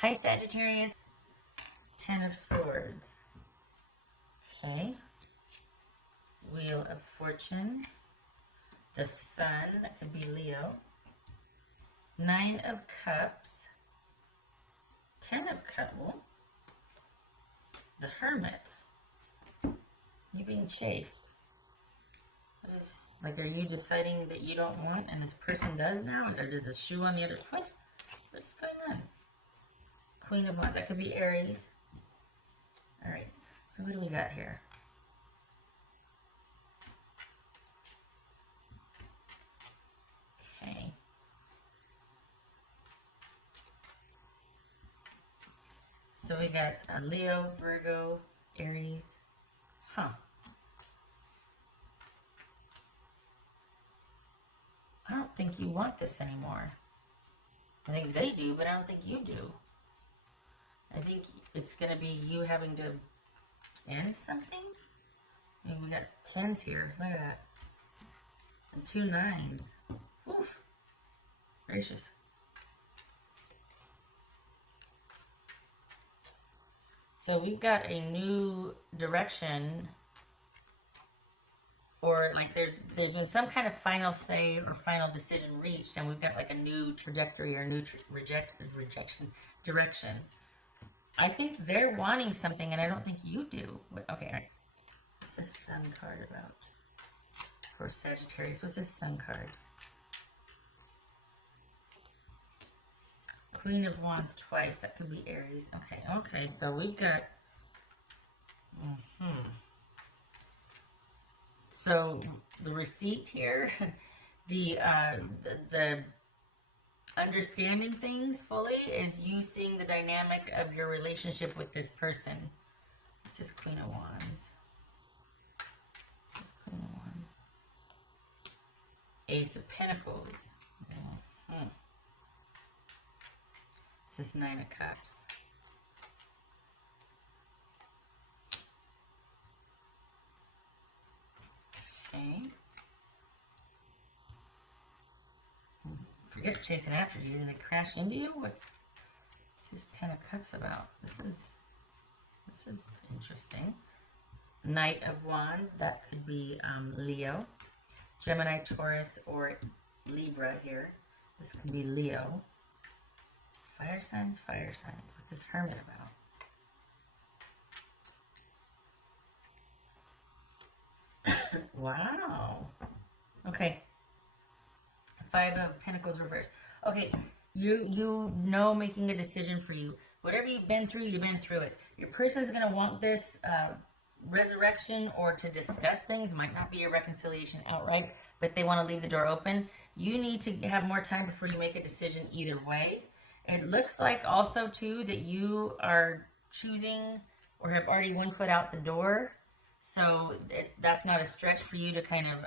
Hi, Sagittarius. Ten of Swords. Okay. Wheel of Fortune. The Sun, that could be Leo. Nine of Cups. Ten of Cups. The Hermit. You're being chased. What is, like, are you deciding that you don't want and this person does now? Is there just the shoe on the other foot? What's going on? Queen of Wands. That could be Aries. Alright. So what do we got here? Okay. So we got Leo, Virgo, Aries. Huh. I don't think you want this anymore. I think they do, but I don't think you do. I think it's going to be you having to end something. I mean, we got tens here. Look at that. And two nines. Oof. Gracious. So we've got a new direction, or like there's been some kind of final say or final decision reached, and we've got like a new trajectory or new rejection direction. I think they're wanting something, and I don't think you do. Okay, all right. What's this Sun card about? For Sagittarius, what's this Sun card? Queen of Wands twice. That could be Aries. Okay, so we've got... So, the receipt here, the understanding things fully is you seeing the dynamic of your relationship with this person. It's this Queen of Wands. This Queen of Wands. Ace of Pentacles. This Nine of Cups. Okay. Forget chasing after you. Did they crash into you? What's this Ten of Cups about? This is interesting. Knight of Wands. That could be Leo, Gemini, Taurus, or Libra here. This could be Leo. Fire signs, fire signs. What's this Hermit about? Wow. Okay. Five of Pentacles reversed. Okay, you know making a decision for you. Whatever you've been through it. Your person's going to want this resurrection or to discuss things. Might not be a reconciliation outright, but they want to leave the door open. You need to have more time before you make a decision either way. It looks like also, too, that you are choosing or have already one foot out the door. So that's not a stretch for you to kind of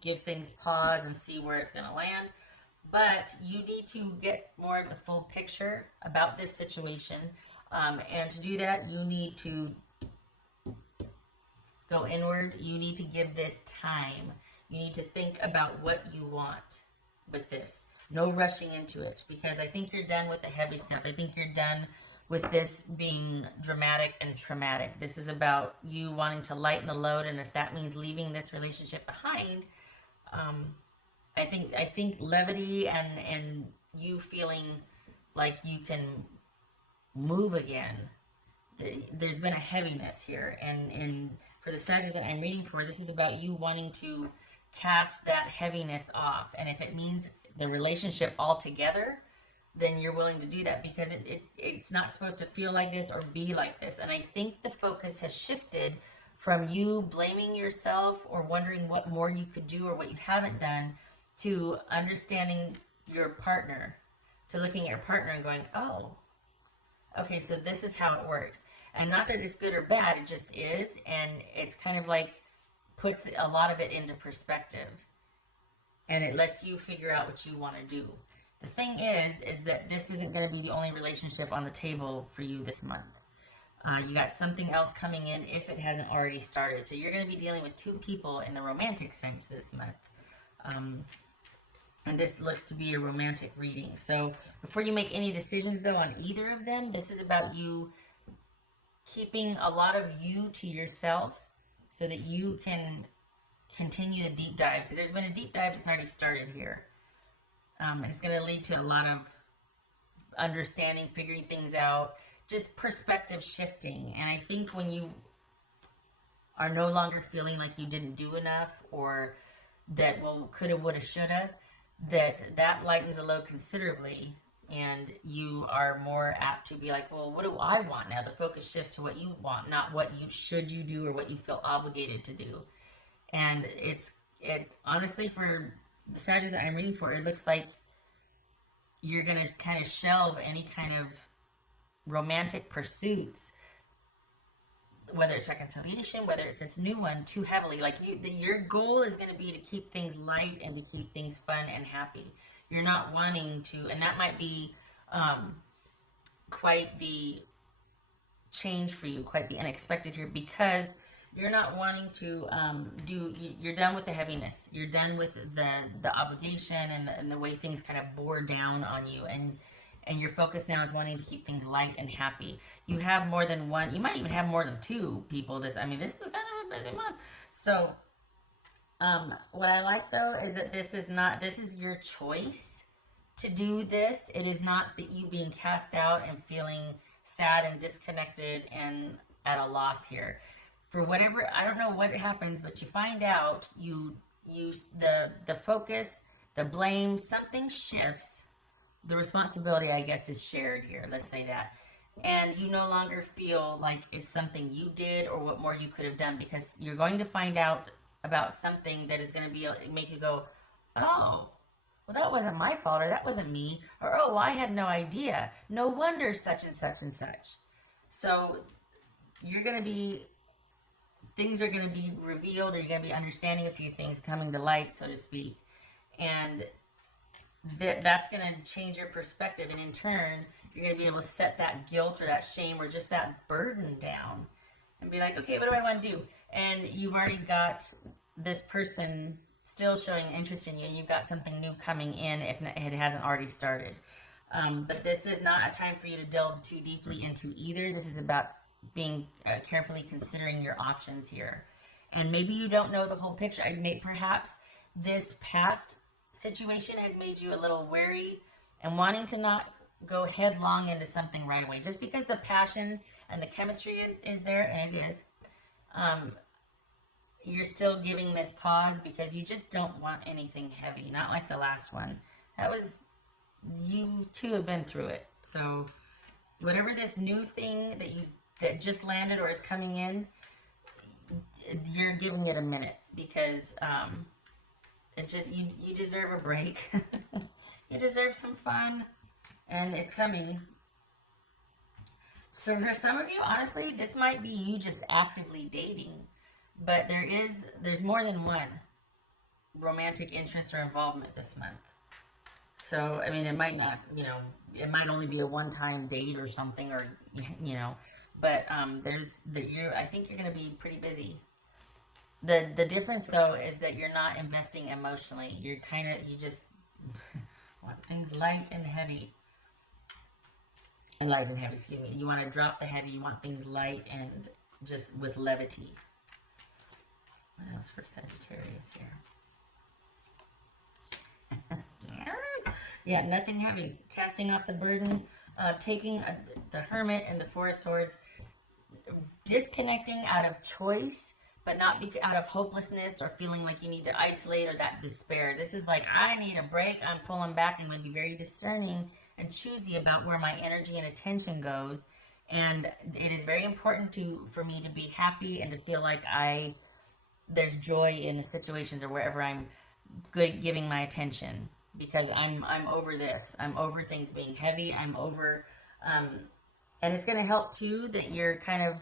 give things pause and see where it's going to land. But you need to get more of the full picture about this situation. And to do that, you need to go inward. You need to give this time. You need to think about what you want with this. No rushing into it, because I think you're done with the heavy stuff. I think you're done with this being dramatic and traumatic. This is about you wanting to lighten the load, and if that means leaving this relationship behind, I think levity and you feeling like you can move again. There's been a heaviness here, and for the Sagittarius that I'm reading for, this is about you wanting to cast that heaviness off, and if it means the relationship altogether, then you're willing to do that, because it's not supposed to feel like this or be like this. And I think the focus has shifted from you blaming yourself or wondering what more you could do or what you haven't done, to understanding your partner, to looking at your partner and going, oh, okay, so this is how it works. And not that it's good or bad, it just is. And it's kind of like puts a lot of it into perspective. And it lets you figure out what you want to do. The thing is that this isn't going to be the only relationship on the table for you this month. You got something else coming in if it hasn't already started. So you're going to be dealing with two people in the romantic sense this month. And this looks to be a romantic reading. So before you make any decisions, though, on either of them, this is about you keeping a lot of you to yourself so that you can continue the deep dive. Because there's been a deep dive that's already started here. And it's going to lead to a lot of understanding, figuring things out, just perspective shifting. And I think when you are no longer feeling like you didn't do enough, or that, well, coulda, woulda, shoulda, that lightens the load considerably, and you are more apt to be like, well, what do I want now? The focus shifts to what you want, not what you do or what you feel obligated to do. And it honestly, for the Sagittarius that I'm reading for, it looks like you're going to kind of shelve any kind of romantic pursuits, whether it's reconciliation, whether it's this new one, too heavily. Like your goal is going to be to keep things light and to keep things fun and happy. You're not wanting to, and that might be quite the change for you, quite the unexpected here, because you're not wanting to you're done with the heaviness. You're done with the obligation and the way things kind of bore down on you, and your focus now is wanting to keep things light and happy. You have more than one, you might even have more than two people. This is kind of a busy month. So what I like, though, is that this is your choice to do this. It is not that you being cast out and feeling sad and disconnected and at a loss here. For whatever, I don't know what happens, but you find out, you the focus, the blame, something shifts. The responsibility, I guess, is shared here. Let's say that. And you no longer feel like it's something you did or what more you could have done, because you're going to find out about something that is going to be make you go, oh, well, that wasn't my fault, or that wasn't me, or oh, I had no idea. No wonder such and such and such. So you're going to be, things are going to be revealed, or you're going to be understanding a few things coming to light, so to speak. And that's going to change your perspective, and in turn you're going to be able to set that guilt or that shame or just that burden down and be like, okay, what do I want to do? And you've already got this person still showing interest in you. You've got something new coming in if it hasn't already started. But this is not a time for you to delve too deeply into either. This is about being carefully considering your options here. And maybe you don't know the whole picture. Perhaps this past situation has made you a little wary and wanting to not go headlong into something right away. Just because the passion and the chemistry is there, and it is, you're still giving this pause because you just don't want anything heavy. Not like the last one. That was, you two have been through it. So whatever this new thing that just landed or is coming in, you're giving it a minute, because it just, you deserve a break. You deserve some fun, and it's coming. So for some of you, honestly, this might be you just actively dating, but there's more than one romantic interest or involvement this month. So, I mean, it might not, it might only be a one-time date or something, or, but I think you're going to be pretty busy. The difference, though, is that you're not investing emotionally. You just want things light and heavy. Light and heavy, excuse me. You want to drop the heavy. You want things light and just with levity. What else for Sagittarius here? Yeah, nothing heavy. Casting off the burden. Taking the Hermit and the Four of Swords. Disconnecting out of choice, but not out of hopelessness or feeling like you need to isolate or that despair. This is like, I need a break. I'm pulling back. I'm going to be very discerning and choosy about where my energy and attention goes. And it is very important for me to be happy and to feel like there's joy in the situations or wherever I'm good giving my attention, because I'm over this. I'm over things being heavy. I'm over, and it's going to help too that you're kind of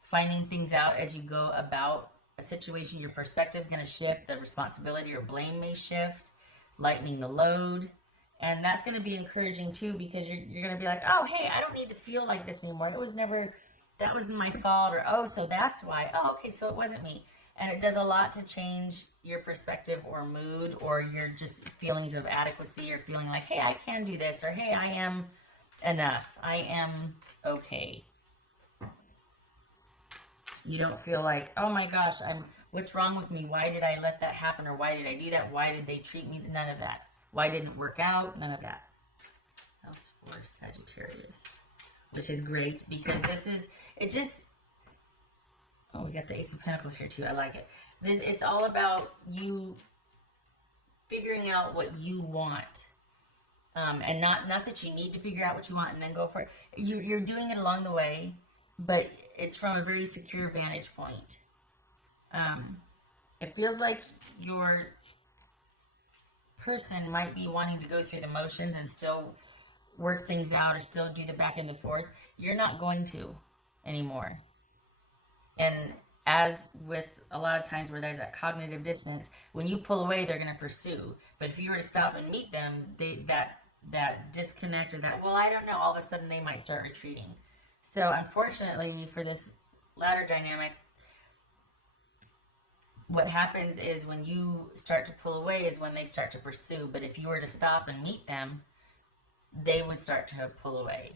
finding things out as you go about a situation. Your perspective is going to shift. The responsibility or blame may shift, lightening the load. And that's going to be encouraging too, because you're going to be like, oh, hey, I don't need to feel like this anymore. That was my fault. Or, oh, so that's why. Oh, okay, so it wasn't me. And it does a lot to change your perspective or mood or your just feelings of adequacy or feeling like, hey, I can do this, or hey, I am enough. I am okay. You don't feel like, oh my gosh, what's wrong with me? Why did I let that happen? Or why did I do that? Why did they treat me? None of that. Why didn't it work out? None of that. House for Sagittarius, which is great because oh, we got the Ace of Pentacles here too. I like it. It's all about you figuring out what you want. And not that you need to figure out what you want and then go for it. You're doing it along the way, but it's from a very secure vantage point. It feels like your person might be wanting to go through the motions and still work things out or still do the back and the forth. You're not going to anymore. And as with a lot of times where there's that cognitive dissonance, when you pull away, they're going to pursue. But if you were to stop and meet them, that disconnect or that, well, I don't know, all of a sudden they might start retreating. So unfortunately for this ladder dynamic, what happens is when you start to pull away is when they start to pursue. But if you were to stop and meet them, they would start to pull away.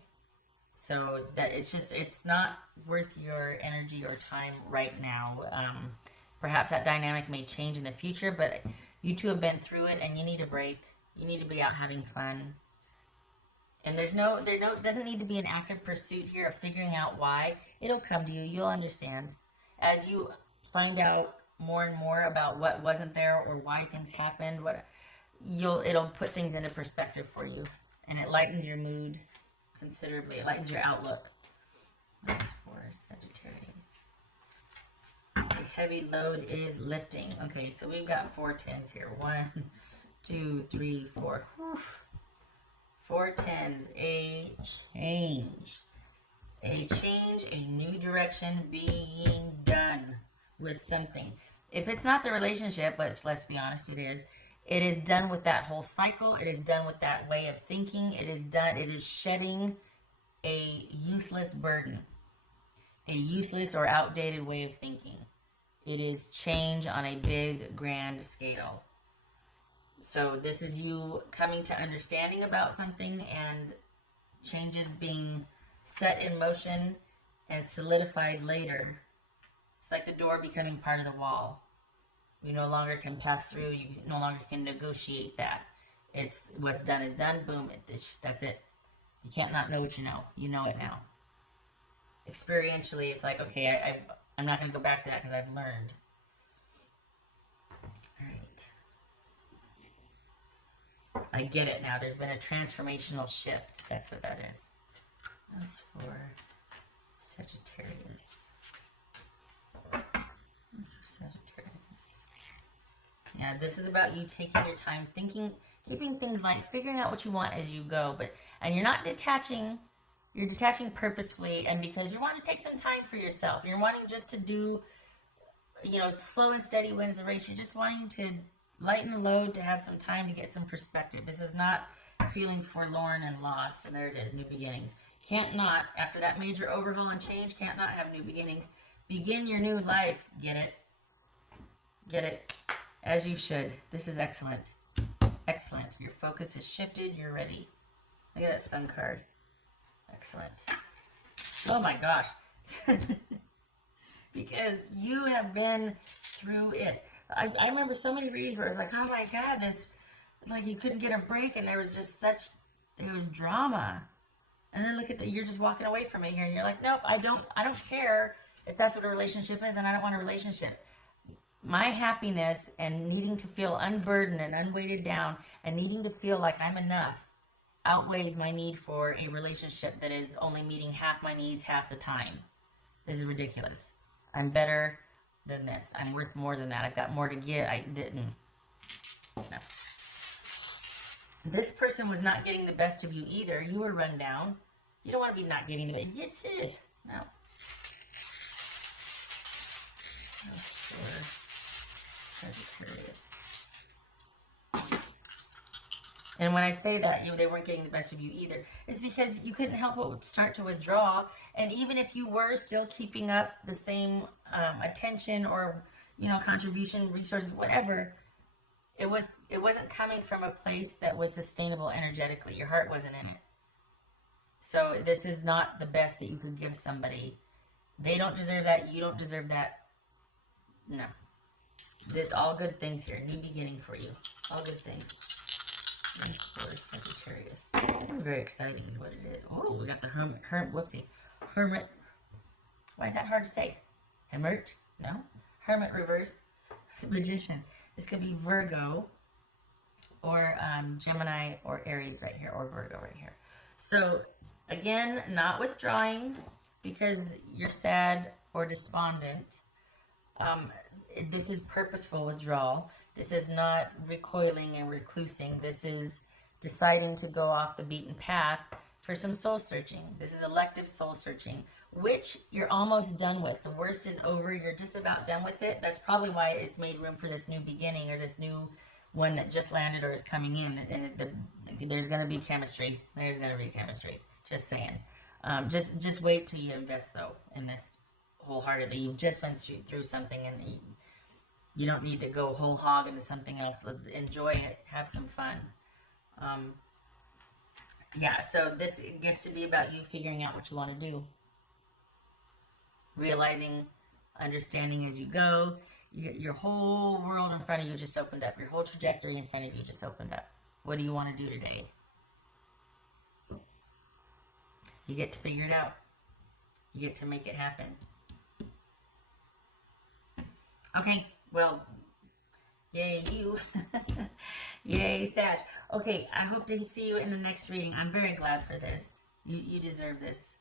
So that it's not worth your energy or time right now. Perhaps that dynamic may change in the future, but you two have been through it and you need a break. You need to be out having fun. And there doesn't need to be an active pursuit here of figuring out why. It'll come to you. You'll understand. As you find out more and more about what wasn't there or why things happened, it'll put things into perspective for you. And it lightens your mood considerably. It lightens your outlook. That's for Sagittarius. The heavy load is lifting. Okay, so we've got 4 tens here. 1, 2, 3, 4. Oof. 4 tens. A change. A change, a new direction being done with something. If it's not the relationship, but let's be honest, it is. It is done with that whole cycle. It is done with that way of thinking. It is shedding a useless burden, a useless or outdated way of thinking. It is change on a big, grand scale. So this is you coming to understanding about something and changes being set in motion and solidified later. It's like the door becoming part of the wall. You no longer can pass through. You no longer can negotiate that. It's what's done is done. Boom. That's it. You can't not know what you know. You know it now. Experientially, it's like, okay, I'm not going to go back to that because I've learned. All right. I get it now. There's been a transformational shift. That's what that is. That's for Sagittarius. That's for Sagittarius. Yeah, this is about you taking your time, thinking, keeping things light, figuring out what you want as you go. And you're not detaching. You're detaching purposefully, and because you want to take some time for yourself. You're wanting just to do, slow and steady wins the race. You're just wanting to lighten the load, to have some time to get some perspective. This is not feeling forlorn and lost. And there it is, new beginnings. Can't not, after that major overhaul and change, can't not have new beginnings. Begin your new life. Get it? Get it? As you should. This is excellent. Excellent. Your focus has shifted. You're ready. Look at that sun card. Excellent. Oh my gosh. Because you have been through it. I remember so many reads where it was like, oh my God, like you couldn't get a break and there was just it was drama. And then look at you're just walking away from it here and you're like, nope, I don't care if that's what a relationship is, and I don't want a relationship. My happiness and needing to feel unburdened and unweighted down and needing to feel like I'm enough outweighs my need for a relationship that is only meeting half my needs half the time. This is ridiculous. I'm better than this. I'm worth more than that. I've got more to give. I didn't. No. This person was not getting the best of you either. You were run down. You don't want to be not getting the best. Yes, it is. No. Sure. Sagittarius. And when I say that they weren't getting the best of you either, it's because you couldn't help but start to withdraw. And even if you were still keeping up the same attention or you know, contribution, resources, whatever, it wasn't coming from a place that was sustainable energetically. Your heart wasn't in it. So this is not the best that you could give somebody. They don't deserve that. You don't deserve that. No. There's all good things here. New beginning for you. All good things. Nice for Sagittarius. Very exciting is what it is. Oh, we got the hermit. Whoopsie. Hermit. Why is that hard to say? Hermit? No. Hermit reverse. Magician. This could be Virgo or Gemini or Aries right here, or Virgo right here. So, again, not withdrawing because you're sad or despondent. This is purposeful withdrawal. This is not recoiling and reclusing. This is deciding to go off the beaten path for some soul searching. This is elective soul searching, which you're almost done with. The worst is over. You're just about done with it. That's probably why it's made room for this new beginning, or this new one that just landed or is coming in. And there's going to be chemistry. There's going to be chemistry. Just saying. Just wait till you invest, though, in this wholeheartedly. You've just been through something, and you don't need to go whole hog into something else. Enjoy it. Have some fun. Yeah, so this gets to be about you figuring out what you want to do. Realizing, understanding as you go. Your whole world in front of you just opened up. Your whole trajectory in front of you just opened up. What do you want to do today? You get to figure it out. You get to make it happen. Okay, well, yay you. Yay, Sag. Okay, I hope to see you in the next reading. I'm very glad for this. You deserve this.